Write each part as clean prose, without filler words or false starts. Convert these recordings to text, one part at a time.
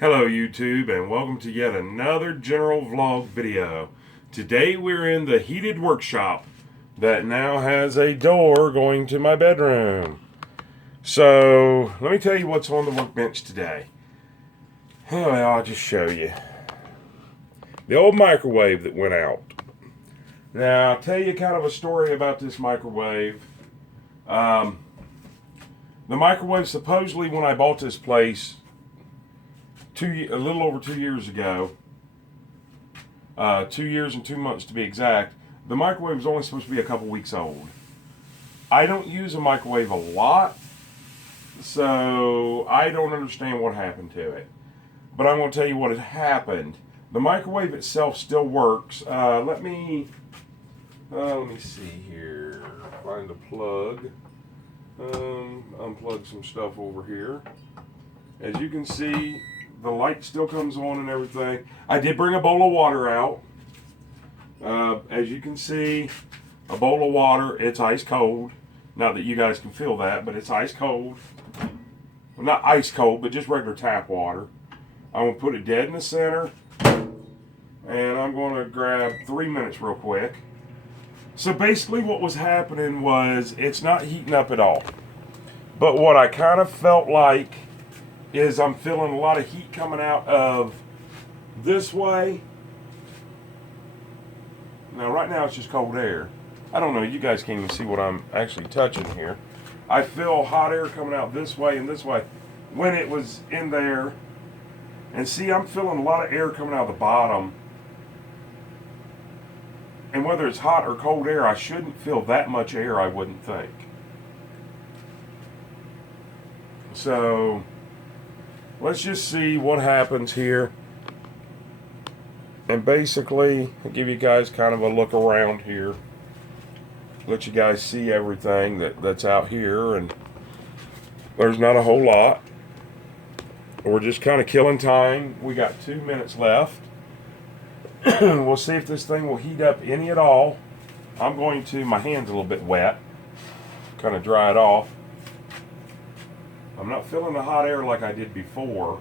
Hello YouTube and welcome to yet another general vlog video. Today we're in the heated workshop that now has a door going to my bedroom. So let me tell you what's on the workbench today. Well, I'll just show you. The old microwave that went out. Now I'll tell you kind of a story about this microwave. The microwave, supposedly when I bought this place a little over 2 years ago, 2 years and 2 months to be exact, the microwave was only supposed to be a couple weeks old. I don't use a microwave a lot, so I don't understand what happened to it. But I'm going to tell you what had happened. The microwave itself still works. Let me see here. Find a plug. Unplug some stuff over here. As you can see, the light still comes on and everything. I did bring a bowl of water out. As you can see, a bowl of water. It's ice cold. Not that you guys can feel that, but it's ice cold. Well, not ice cold, but just regular tap water. I'm going to put it dead in the center. And I'm going to grab 3 minutes real quick. So basically what was happening was it's not heating up at all. But what I kind of felt like is I'm feeling a lot of heat coming out of this way. Now right now it's just cold air. I don't know, you guys can't even see what I'm actually touching here. I feel hot air coming out this way and this way when it was in there. And see, I'm feeling a lot of air coming out of the bottom. And whether it's hot or cold air, I shouldn't feel that much air, I wouldn't think. So let's just see what happens here. And basically, I'll give you guys kind of a look around here. Let you guys see everything that's out here. And there's not a whole lot. We're just kind of killing time. We got 2 minutes left. We'll see if this thing will heat up any at all. I'm going to, my hand's a little bit wet. Kind of dry it off. I'm not feeling the hot air like I did before.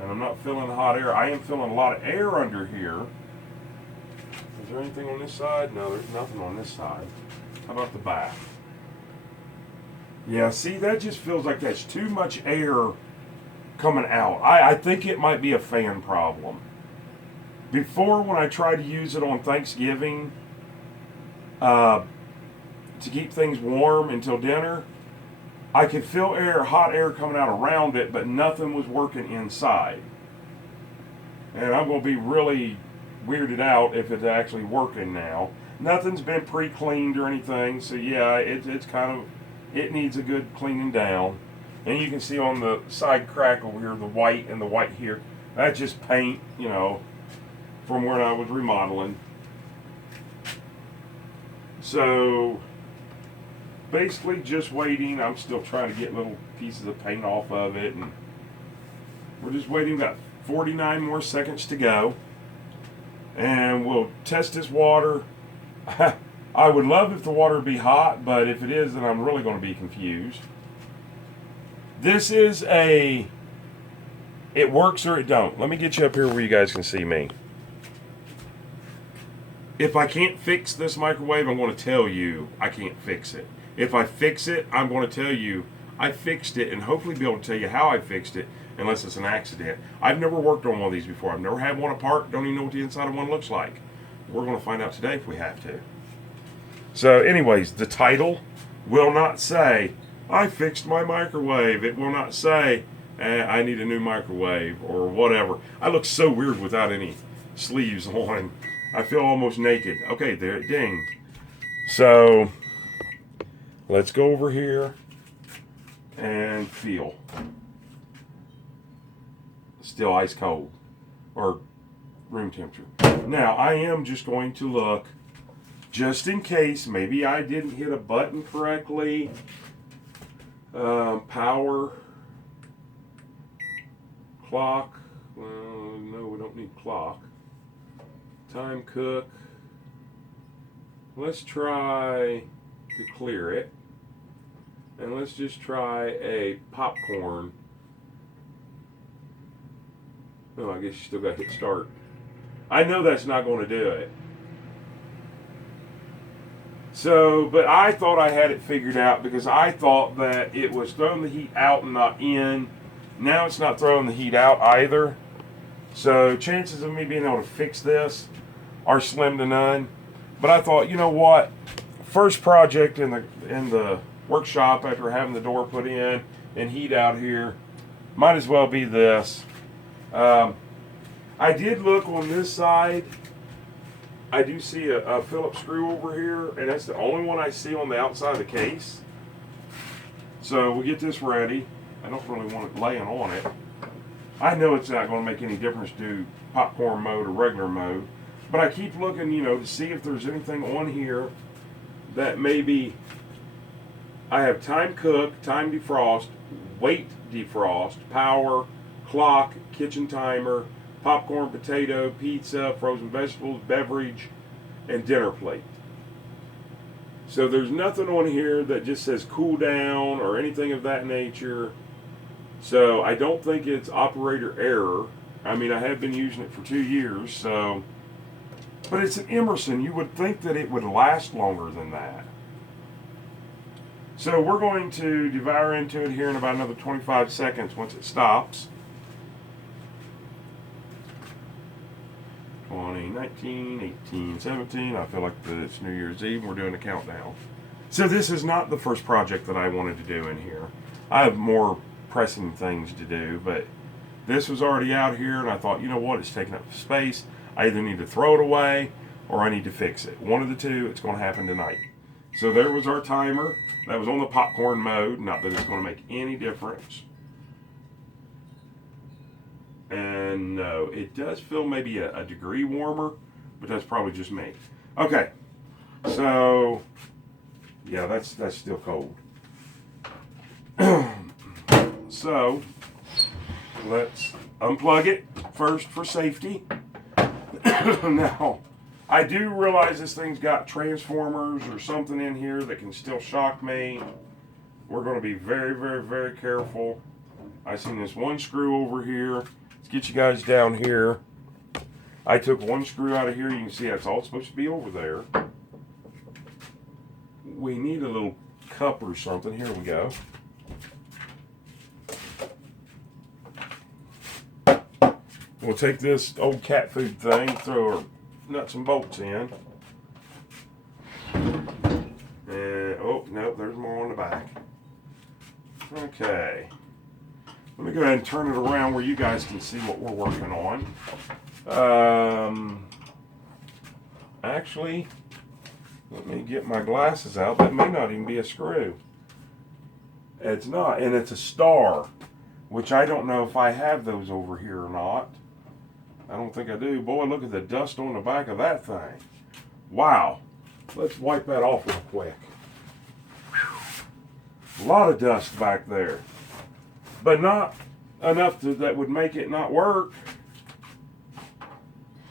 And I'm not feeling the hot air. I am feeling a lot of air under here. Is there anything on this side? No, there's nothing on this side. How about the back? Yeah, see, that just feels like that's too much air coming out. I think it might be a fan problem. Before, when I tried to use it on Thanksgiving to keep things warm until dinner, I could feel hot air coming out around it, but nothing was working inside. And I'm going to be really weirded out if it's actually working now. Nothing's been pre-cleaned or anything, so yeah, it's kind of, it needs a good cleaning down. And you can see on the side crack over here, the white and the white here, that's just paint, you know, from where I was remodeling. So basically just waiting. I'm still trying to get little pieces of paint off of it, and we're just waiting about 49 more seconds to go, and we'll test this water. I would love if the water would be hot, but if it is, then I'm really going to be confused. This is it works or it don't. Let me get you up here where you guys can see me. If I can't fix this microwave, I'm going to tell you I can't fix it. If I fix it, I'm going to tell you I fixed it, and hopefully be able to tell you how I fixed it, unless it's an accident. I've never worked on one of these before. I've never had one apart. Don't even know what the inside of one looks like. We're going to find out today if we have to. So anyways, the title will not say, I fixed my microwave. It will not say, I need a new microwave or whatever. I look so weird without any sleeves on. I feel almost naked. Okay, there it dinged. So let's go over here and feel. Still ice cold, or room temperature. Now I am just going to look, just in case maybe I didn't hit a button correctly. Power, clock. Well, no, we don't need clock. Time cook. Let's try to clear it. And let's just try a popcorn Oh, I guess you still got to hit start. I know that's not going to do it. So, but I thought I had it figured out because I thought that it was throwing the heat out and not in. Now it's not throwing the heat out either. So chances of me being able to fix this are slim to none. But I thought, you know what? First project in the workshop after having the door put in and heat out here, might as well be this. I did look on this side. I do see a Phillips screw over here, and that's the only one I see on the outside of the case. So we'll get this ready. I don't really want it laying on it. I know it's not going to make any difference to popcorn mode or regular mode, but I keep looking, to see if there's anything on here that maybe I have time cook, time defrost, weight defrost, power, clock, kitchen timer, popcorn, potato, pizza, frozen vegetables, beverage, and dinner plate. So there's nothing on here that just says cool down or anything of that nature. So I don't think it's operator error. I mean, I have been using it for 2 years, so. But it's an Emerson. You would think that it would last longer than that. So we're going to devour into it here in about another 25 seconds once it stops. 20, 19, 18, 17. I feel like it's New Year's Eve and we're doing a countdown. So this is not the first project that I wanted to do in here. I have more pressing things to do, but this was already out here and I thought, you know what, it's taking up space. I either need to throw it away or I need to fix it. One of the two, it's going to happen tonight. So there was our timer. That was on the popcorn mode. Not that it's going to make any difference. And no, it does feel maybe a degree warmer, but that's probably just me. Okay, so yeah, that's still cold. So let's unplug it first for safety. Now, I do realize this thing's got transformers or something in here that can still shock me. We're going to be very, very, very careful. I seen this one screw over here. Let's get you guys down here. I took one screw out of here. You can see that's all supposed to be over there. We need a little cup or something. Here we go. We'll take this old cat food thing, throw our nuts and bolts in. And, oh, no, there's more on the back. Okay. Let me go ahead and turn it around where you guys can see what we're working on. Actually, let me get my glasses out. That may not even be a screw. It's not, and it's a star, which I don't know if I have those over here or not. I don't think I do. Boy, look at the dust on the back of that thing. Wow. Let's wipe that off real quick. Whew. A lot of dust back there. But not enough that would make it not work.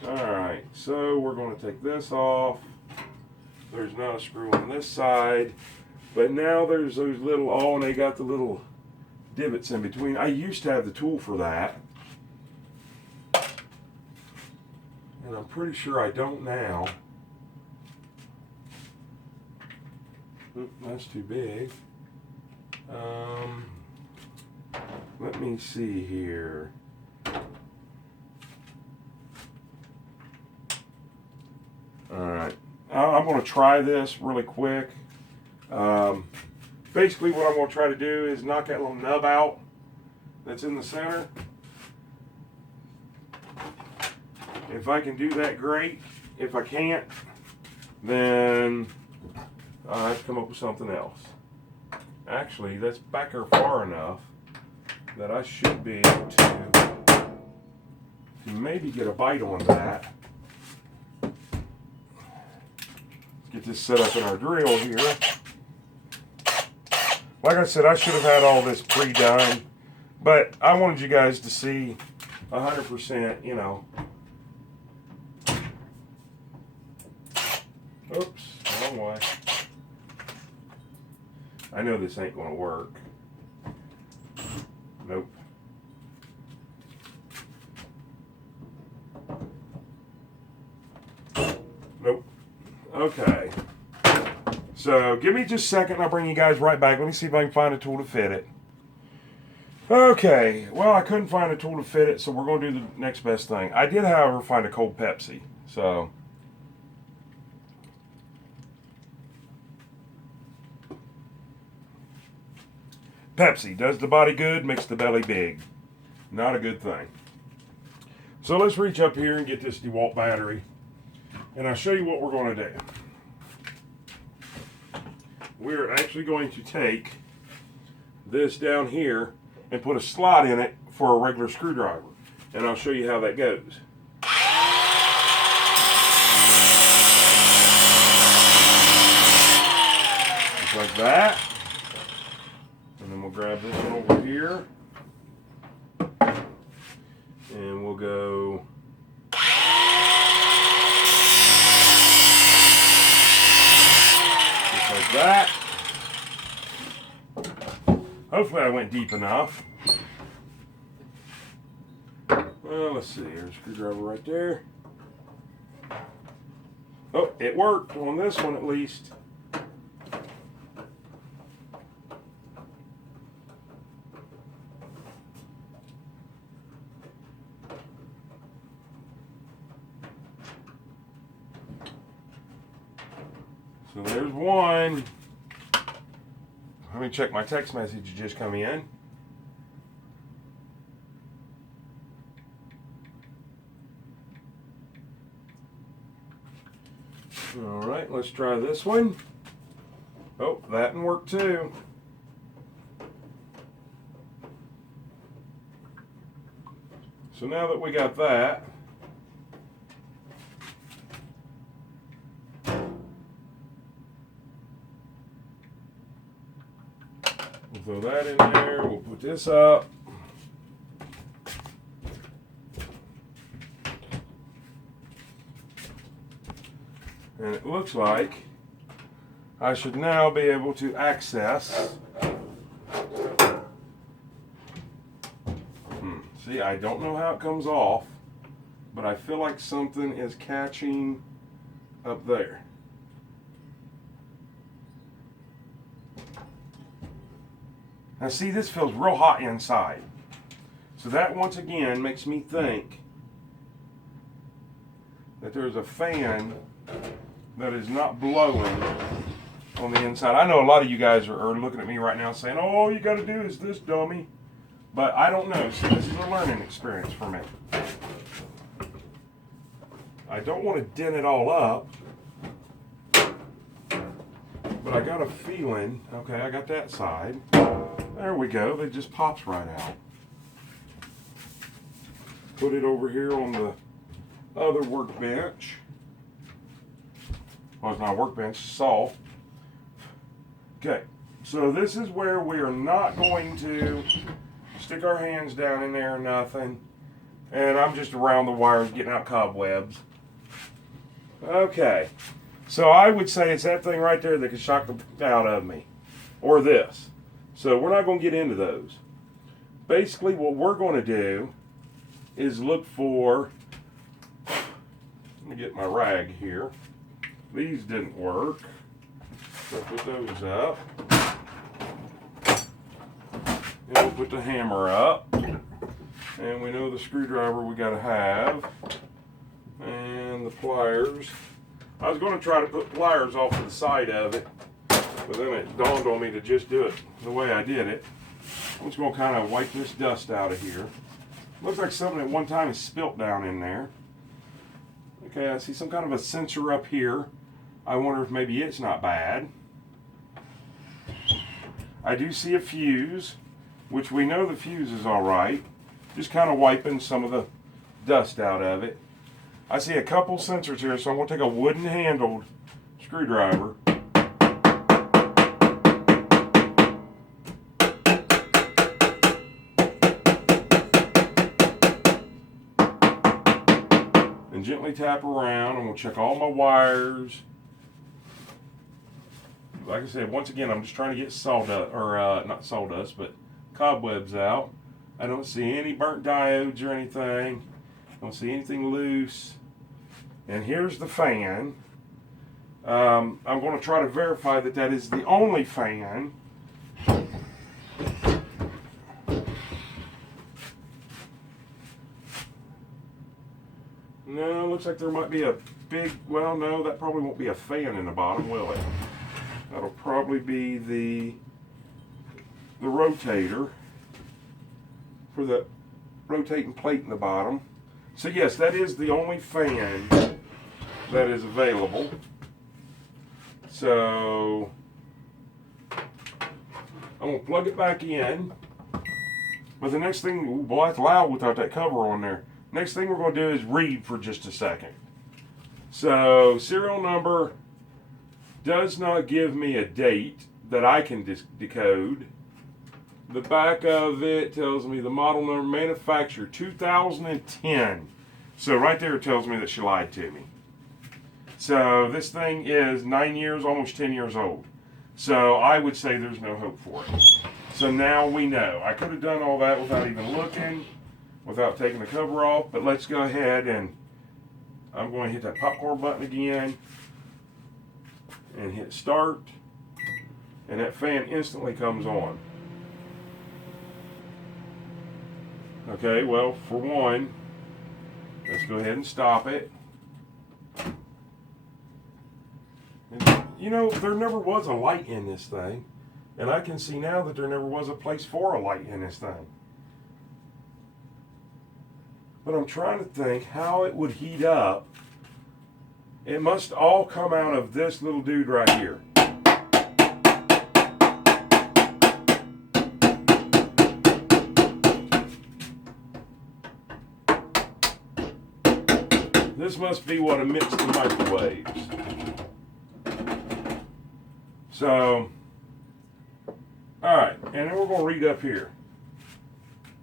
Alright, so we're going to take this off. There's not a screw on this side. But now there's those little, and they got the little divots in between. I used to have the tool for that. And I'm pretty sure I don't now. Oop, that's too big. Let me see here. Alright. I'm going to try this really quick. Basically what I'm going to try to do is knock that little nub out that's in the center. If I can do that, great. If I can't, then I have to come up with something else. Actually, that's back there far enough that I should be able to maybe get a bite on that. Let's get this set up in our drill here. Like I said, I should have had all this pre-done, but I wanted you guys to see 100%, Oops, wrong way. I know this ain't gonna work. Nope. Okay. So give me just a second. I'll bring you guys right back. Let me see if I can find a tool to fit it. Okay. Well, I couldn't find a tool to fit it, so we're going to do the next best thing. I did, however, find a cold Pepsi. So Pepsi does the body good, makes the belly big. Not a good thing. So let's reach up here and get this DeWalt battery, and I'll show you what we're going to do. We're actually going to take this down here and put a slot in it for a regular screwdriver, and I'll show you how that goes. Just like that. And then we'll grab this one over here, and we'll go just like that. Hopefully I went deep enough. Well, let's see. There's a screwdriver right there. Oh, it worked on this one at least. So there's one. Let me check my text message just come in. All right, let's try this one. Oh, that didn't work too. So now that we got that, we'll throw that in there. We'll put this up. And it looks like I should now be able to access. See, I don't know how it comes off, but I feel like something is catching up there. Now see, this feels real hot inside. So that once again makes me think that there's a fan that is not blowing on the inside. I know a lot of you guys are looking at me right now saying, oh, all you got to do is this, dummy. But I don't know. See, this is a learning experience for me. I don't want to dent it all up, but I got a feeling, okay, I got that side. There we go. It just pops right out. Put it over here on the other workbench. Well, it's not a workbench, it's saw. Okay, so this is where we are not going to stick our hands down in there or nothing. And I'm just around the wires getting out cobwebs. Okay, so I would say it's that thing right there that could shock the out of me. Or this. So we're not going to get into those. Basically what we're going to do is look for, let me get my rag here. These didn't work. So put those up. And we'll put the hammer up. And we know the screwdriver we got to have. And the pliers. I was going to try to put pliers off to the side of it, but then it dawned on me to just do it the way I did it. I'm just going to kind of wipe this dust out of here. Looks like something at one time is spilt down in there. Okay, I see some kind of a sensor up here. I wonder if maybe it's not bad. I do see a fuse, which we know the fuse is all right. Just kind of wiping some of the dust out of it. I see a couple sensors here, so I'm going to take a wooden handled screwdriver. And gently tap around, and we'll check all my wires. Like I said, once again, I'm just trying to get sawdust, or not sawdust, but cobwebs out. I don't see any burnt diodes or anything. I don't see anything loose. And here's the fan. I'm going to try to verify that that is the only fan. No, looks like there might be a big, well, no, that probably won't be a fan in the bottom, will it? That'll probably be the rotator for the rotating plate in the bottom. So yes, that is the only fan that is available. So I'm going to plug it back in. But the next thing, ooh, boy, that's loud without that cover on there. Next thing we're going to do is read for just a second. So serial number does not give me a date that I can decode. The back of it tells me the model number, manufacturer 2010. So right there it tells me that she lied to me. So this thing is 9 years, almost 10 years old. So I would say there's no hope for it. So now we know. I could have done all that without even looking, without taking the cover off, but let's go ahead and I'm going to hit that popcorn button again and hit start, and that fan instantly comes on. Okay, well, for one, let's go ahead and stop it. And, you know, there never was a light in this thing, and I can see now that there never was a place for a light in this thing. But I'm trying to think how it would heat up. It must all come out of this little dude right here. This must be what emits the microwaves. So, alright, and then we're going to read up here.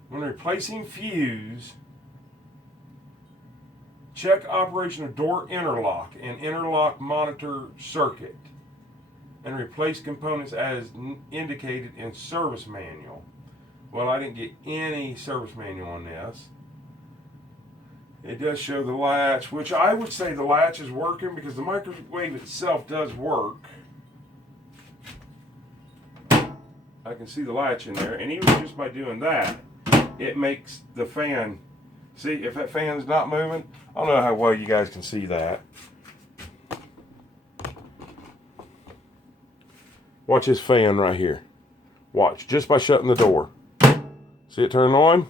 When replacing fuse, check operation of door interlock and interlock monitor circuit and replace components as indicated in service manual. Well, I didn't get any service manual on this. It does show the latch, which I would say the latch is working because the microwave itself does work. I can see the latch in there, and even just by doing that, it makes the fan, see, if that fan's not moving, I don't know how well you guys can see that. Watch this fan right here. Watch, just by shutting the door. See it turn on?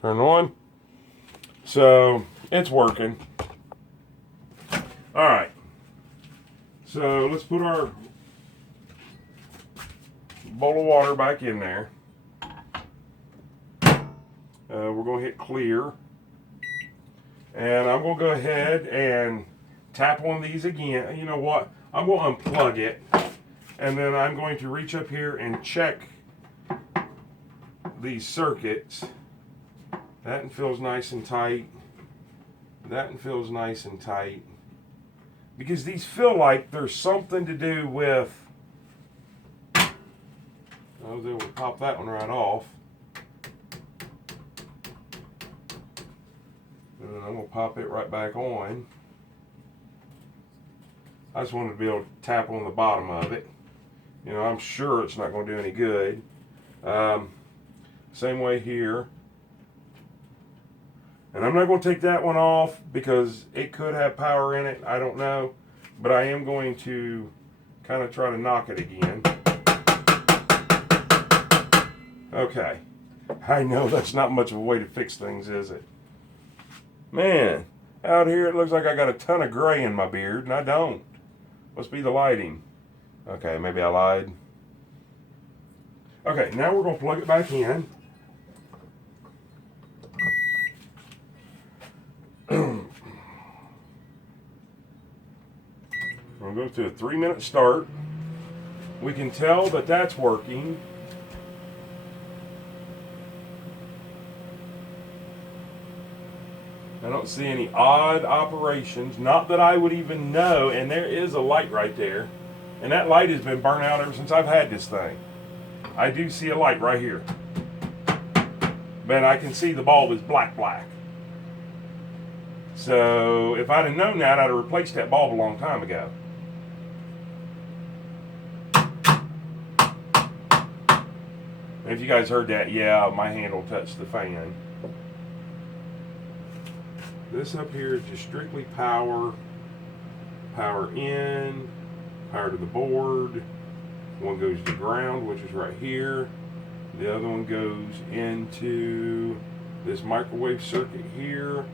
Turn on. So, it's working. Alright. So, let's put our bowl of water back in there. We're going to hit clear. And I'm going to go ahead and tap on these again. You know what? I'm going to unplug it. And then I'm going to reach up here and check these circuits. That one feels nice and tight. That one feels nice and tight. Because these feel like there's something to do with... I was able to pop that one right off. And then I'm going to pop it right back on. I just wanted to be able to tap on the bottom of it. You know, I'm sure it's not going to do any good. Same way here. And I'm not going to take that one off because it could have power in it. I don't know. But I am going to kind of try to knock it again. Okay. I know that's not much of a way to fix things, is it? Man, out here it looks like I got a ton of gray in my beard, and I don't. Must be the lighting. Okay, maybe I lied. Okay, now we're going to plug it back in. We'll go to a 3-minute start. We can tell that that's working. I don't see any odd operations, not that I would even know, and there is a light right there. And that light has been burnt out ever since I've had this thing. I do see a light right here. But I can see the bulb is black. So if I'd have known that, I'd have replaced that bulb a long time ago. If you guys heard that, yeah, my handle touched the fan. This up here is just strictly power. Power in, power to the board. One goes to ground, which is right here. The other one goes into this microwave circuit here.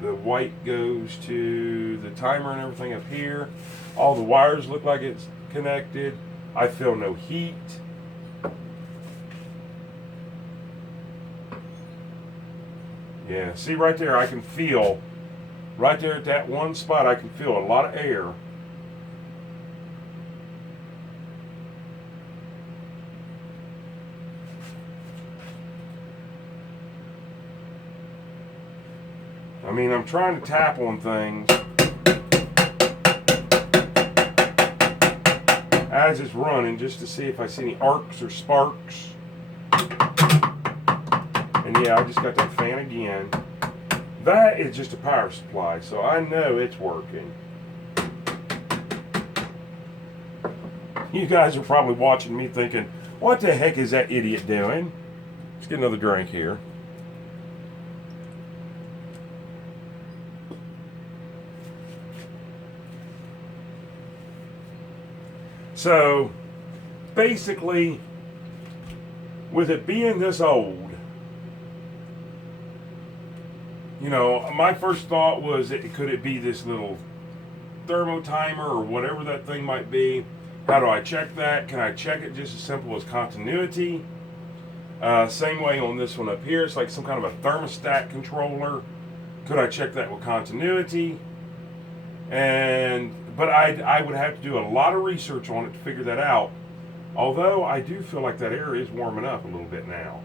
The white goes to the timer and everything up here. All the wires look like it's connected. I feel no heat. Yeah, see right there, I can feel, right there at that one spot, I can feel a lot of air. I mean, I'm trying to tap on things as it's running just to see if I see any arcs or sparks. And yeah, I just got that fan again. That is just a power supply, so I know it's working. You guys are probably watching me thinking, what the heck is that idiot doing? Let's get another drink here. So, basically, with it being this old, you know, my first thought was, could it be this little thermo timer or whatever that thing might be? How do I check that? Can I check it just as simple as continuity? Same way on this one up here. It's like some kind of a thermostat controller. Could I check that with continuity? But I would have to do a lot of research on it to figure that out. Although I do feel like that air is warming up a little bit now.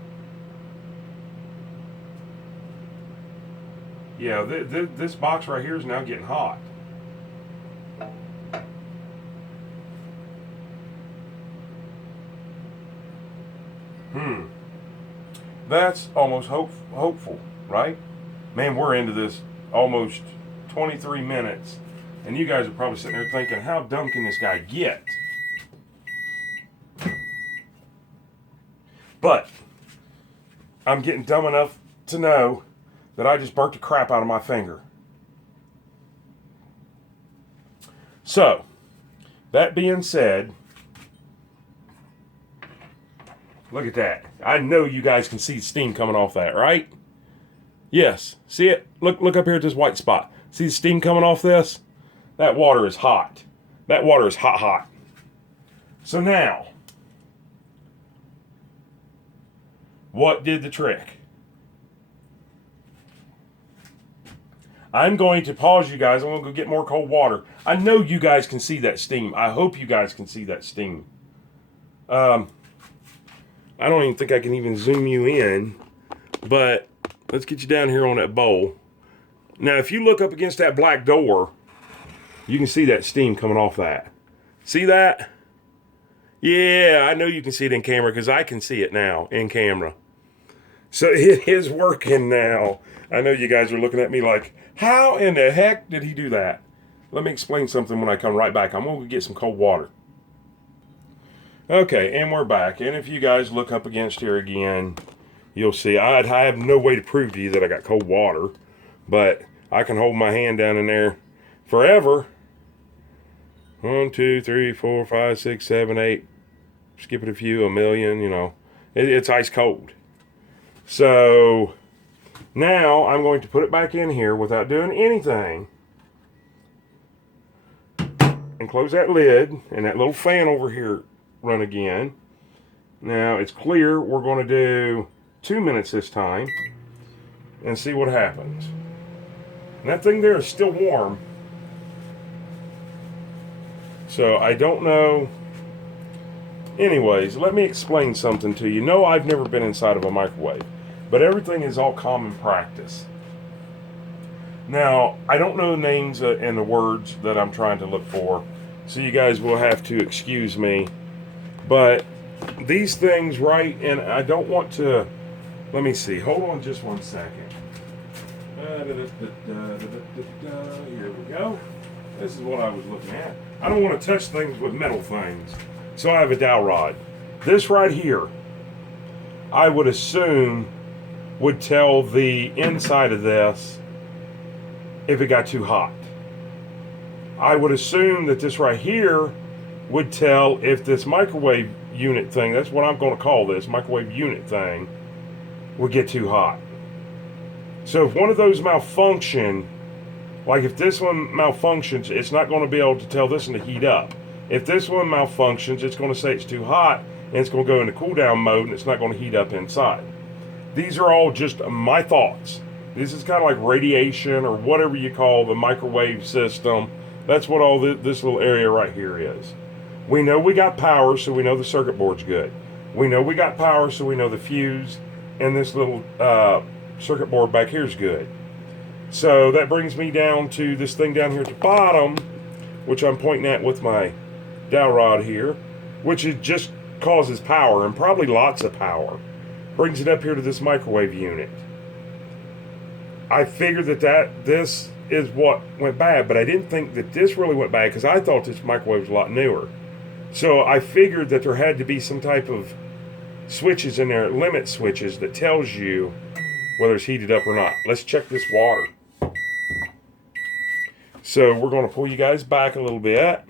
Yeah, this box right here is now getting hot. That's almost hopeful, right? Man, we're into this almost 23 minutes. And you guys are probably sitting there thinking, how dumb can this guy get? But I'm getting dumb enough to know that I just burnt the crap out of my finger. So, that being said, look at that. I know you guys can see steam coming off that, right? Yes. See it? Look up here at this white spot. See the steam coming off this? That water is hot. That water is hot, hot. So now, what did the trick? I'm going to pause you guys. I'm going to go get more cold water. I know you guys can see that steam. I hope you guys can see that steam. I don't even think I can even zoom you in, but let's get you down here on that bowl. Now, if you look up against that black door, you can see that steam coming off that. See that? Yeah, I know you can see it in camera because I can see it now in camera. So it is working now. I know you guys are looking at me like, how in the heck did he do that? Let me explain something when I come right back. I'm going to get some cold water. Okay, and we're back. And if you guys look up against here again, you'll see I have no way to prove to you that I got cold water, but I can hold my hand down in there forever. 1, 2, 3, 4, 5, 6, 7, 8. Skip it a few, a million, you know. It's ice cold. So now I'm going to put it back in here without doing anything. And close that lid and that little fan over here run again. Now it's clear. We're going to do 2 minutes this time and see what happens. And that thing there is still warm. So I don't know. Anyways, let me explain something to you. No, I've never been inside of a microwave, but everything is all common practice. Now, I don't know the names and the words that I'm trying to look for, so you guys will have to excuse me. But these things, right, and I don't want to, let me see, hold on just 1 second. Here we go. This is what I was looking at. I don't want to touch things with metal things. So I have a dowel rod. This right here, I would assume, would tell the inside of this if it got too hot. I would assume that this right here would tell if this microwave unit thing, that's what I'm going to call this, microwave unit thing, would get too hot. So if one of those malfunction, like if this one malfunctions, it's not going to be able to tell this one to heat up. If this one malfunctions, it's going to say it's too hot, and it's going to go into cool down mode, and it's not going to heat up inside. These are all just my thoughts. This is kind of like radiation or whatever you call the microwave system. That's what all this little area right here is. We know we got power, so we know the circuit board's good. We know we got power, so we know the fuse and this little circuit board back here is good. So that brings me down to this thing down here at the bottom, which I'm pointing at with my dowel rod here, which it just causes power, and probably lots of power. Brings it up here to this microwave unit. I figured that this is what went bad, but I didn't think that this really went bad because I thought this microwave was a lot newer. So I figured that there had to be some type of switches in there, limit switches, that tells you whether it's heated up or not. Let's check this water. So we're going to pull you guys back a little bit.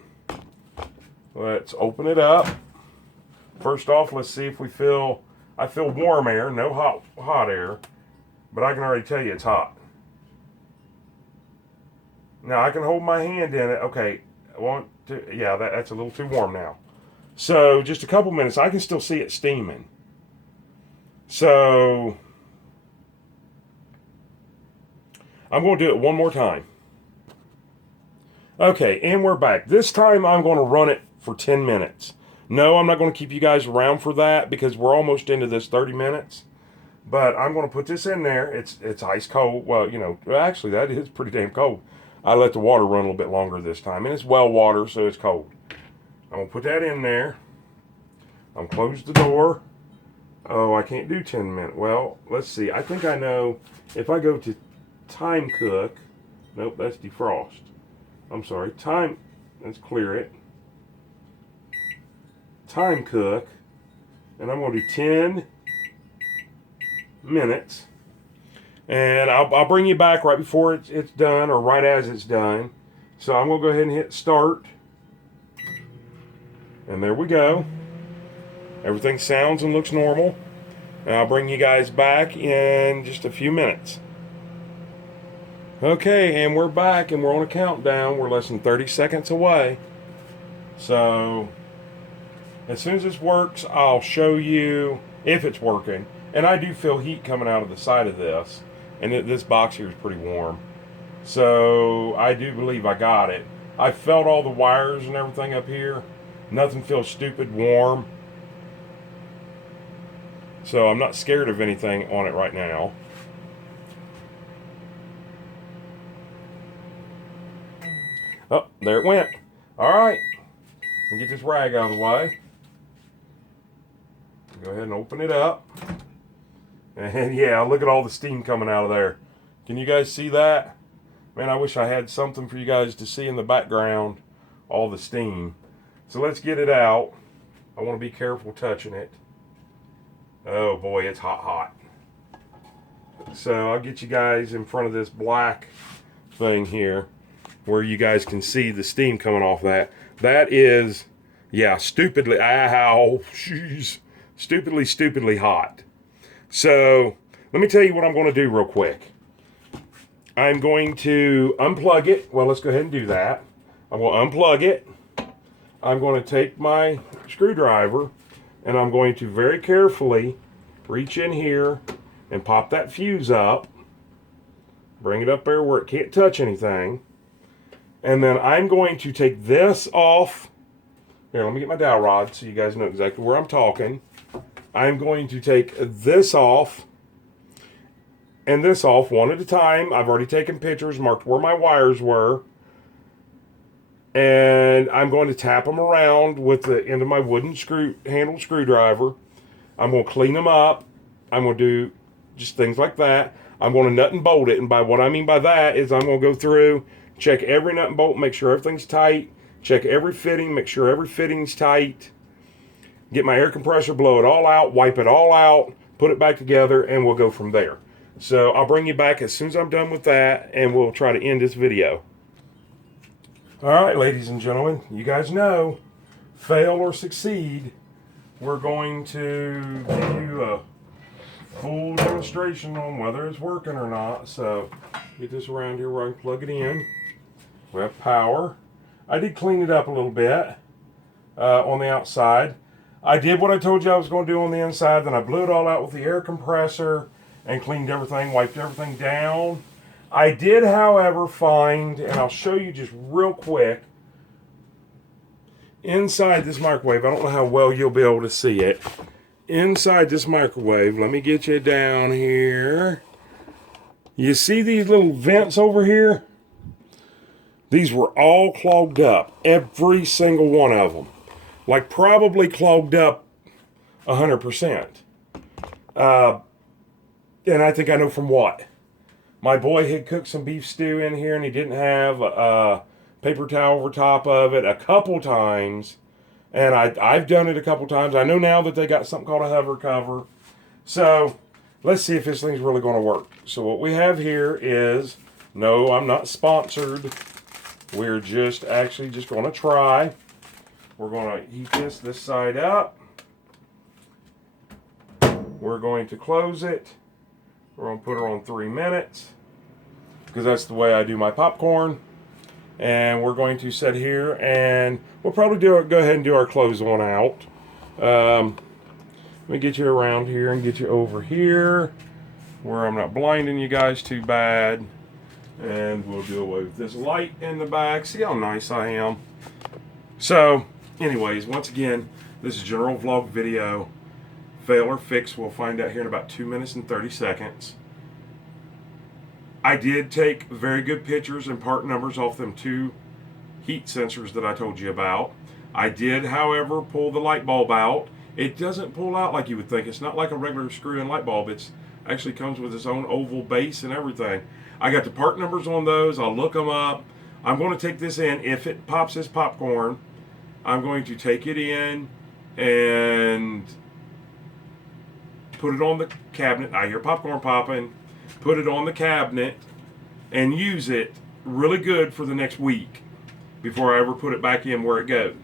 Let's open it up. First off, let's see if I feel warm air, no hot air, but I can already tell you it's hot. Now I can hold my hand in it. Okay, that's a little too warm now. So just a couple minutes, I can still see it steaming. So I'm going to do it one more time. Okay, and we're back. This time I'm going to run it for 10 minutes. No, I'm not going to keep you guys around for that because we're almost into this 30 minutes. But I'm going to put this in there. It's ice cold. Well, actually that is pretty damn cold. I let the water run a little bit longer this time. And it's well water, so it's cold. I'm going to put that in there. I'm going to close the door. Oh, I can't do 10 minutes. Well, let's see. I think I know if I go to time cook. Nope, that's defrost. I'm sorry. Time. Let's clear it. Time cook. And I'm going to do 10 minutes. And I'll bring you back right before it's done or right as it's done. So I'm going to go ahead and hit start. And there we go. Everything sounds and looks normal. And I'll bring you guys back in just a few minutes. Okay, and we're back and we're on a countdown. We're less than 30 seconds away. So as soon as this works, I'll show you if it's working. And I do feel heat coming out of the side of this. And this box here is pretty warm. So I do believe I got it. I felt all the wires and everything up here. Nothing feels stupid warm. So I'm not scared of anything on it right now. Oh, there it went. All right. Let me get this rag out of the way. Go ahead and open it up. And yeah, look at all the steam coming out of there. Can you guys see that? Man, I wish I had something for you guys to see in the background. All the steam. So let's get it out. I want to be careful touching it. Oh boy, it's hot. So I'll get you guys in front of this black thing here where you guys can see the steam coming off that. That is, yeah, stupidly hot. So let me tell you what I'm going to do real quick. I'm going to unplug it. Well, let's go ahead and do that. I'm going to unplug it. I'm going to take my screwdriver and I'm going to very carefully reach in here and pop that fuse up. Bring it up there where it can't touch anything. And then I'm going to take this off. Here, let me get my dowel rod so you guys know exactly where I'm talking. I'm going to take this off and this off one at a time. I've already taken pictures, marked where my wires were. And I'm going to tap them around with the end of my wooden handled screwdriver. I'm going to clean them up. I'm going to do just things like that. I'm going to nut and bolt it, and by what I mean by that is I'm going to go through, check every nut and bolt, make sure everything's tight, check every fitting, make sure every fitting's tight, get my air compressor, blow it all out, wipe it all out, put it back together, and we'll go from there. So I'll bring you back as soon as I'm done with that, and we'll try to end this video. All right, ladies and gentlemen, you guys know, fail or succeed, we're going to give you a full demonstration on whether it's working or not. So get this around here where I can plug it in. We have power. I did clean it up a little bit on the outside. I did what I told you I was going to do on the inside. Then I blew it all out with the air compressor and cleaned everything, wiped everything down. I did, however, find, and I'll show you just real quick, inside this microwave, I don't know how well you'll be able to see it. Inside this microwave, let me get you down here. You see these little vents over here? These were all clogged up, every single one of them. Like probably clogged up 100%. And I think I know from what. My boy had cooked some beef stew in here and he didn't have a paper towel over top of it a couple times. And I've done it a couple times. I know now that they got something called a hover cover. So let's see if this thing's really going to work. So what we have here is, no, I'm not sponsored. We're just actually just going to try. We're going to heat this side up. We're going to close it. We're going to put her on 3 minutes because that's the way I do my popcorn. And we're going to sit here and we'll probably go ahead and do our close on out. Let me get you around here and get you over here where I'm not blinding you guys too bad. And we'll do away with this light in the back. See how nice I am. So, anyways, once again, this is General Vlog Video. Fail or fix, we'll find out here in about 2 minutes and 30 seconds. I did take very good pictures and part numbers off them 2 heat sensors that I told you about. I did, however, pull the light bulb out. It doesn't pull out like you would think. It's not like a regular screw-in light bulb. It actually comes with its own oval base and everything. I got the part numbers on those. I'll look them up. I'm going to take this in. If it pops as popcorn, I'm going to take it in and put it on the cabinet. I hear popcorn popping. Put it on the cabinet and use it really good for the next week before I ever put it back in where it goes.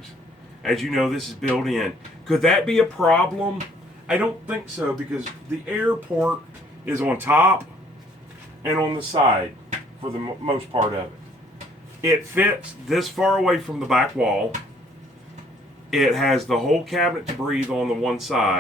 As you know, this is built in. Could that be a problem? I don't think so because the air port is on top and on the side for the most part of it. It fits this far away from the back wall. It has the whole cabinet to breathe on the one side.